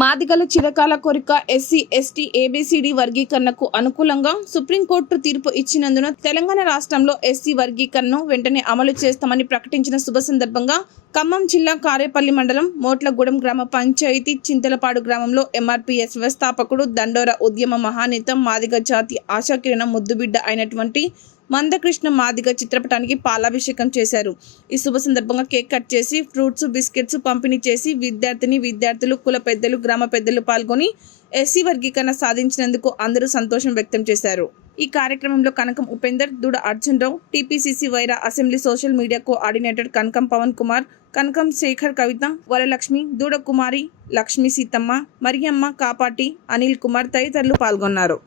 మాదిగల చిరకాల కోరిక ఎస్సీ ఎస్టీ ఏబిసిడి వర్గీకరణకు అనుకూలంగా సుప్రీంకోర్టు తీర్పు ఇచ్చినందున తెలంగాణ రాష్ట్రంలో ఎస్సీ వర్గీకరణను వెంటనే అమలు చేస్తామని ప్రకటించిన శుభ సందర్భంగా ఖమ్మం జిల్లా కారేపల్లి మండలం మోట్లగూడెం గ్రామ పంచాయతీ చింతలపాడు గ్రామంలో ఎంఆర్పీఎస్ వ్యవస్థాపకుడు దండోర ఉద్యమ మహానేత మాదిగ జాతి ఆశాకిరణం ముద్దుబిడ్డ అయినటువంటి మందకృష్ణ మాదిగ చిత్రపటానికి పాలాభిషేకం చేశారు. ఈ శుభ సందర్భంగా కేక్ కట్ చేసి ఫ్రూట్స్ బిస్కెట్స్ పంపిణీ చేసి విద్యార్థిని విద్యార్థులు కుల పెద్దలు గ్రామ పెద్దలు పాల్గొని ఎస్సీ వర్గీకరణ సాధించినందుకు అందరూ సంతోషం వ్యక్తం చేశారు. ఈ కార్యక్రమంలో Kanakam Upender Duda Arjun Rao TPCC Wyra assembly social media coordinator Kanakam Pavan Kumar Kanakam Shekar Kavitha Varalakshmi Duda Kumari Lakshmi Seethamma Mariyamma కాపాటి Anil Kumar తదితరులు పాల్గొన్నారు.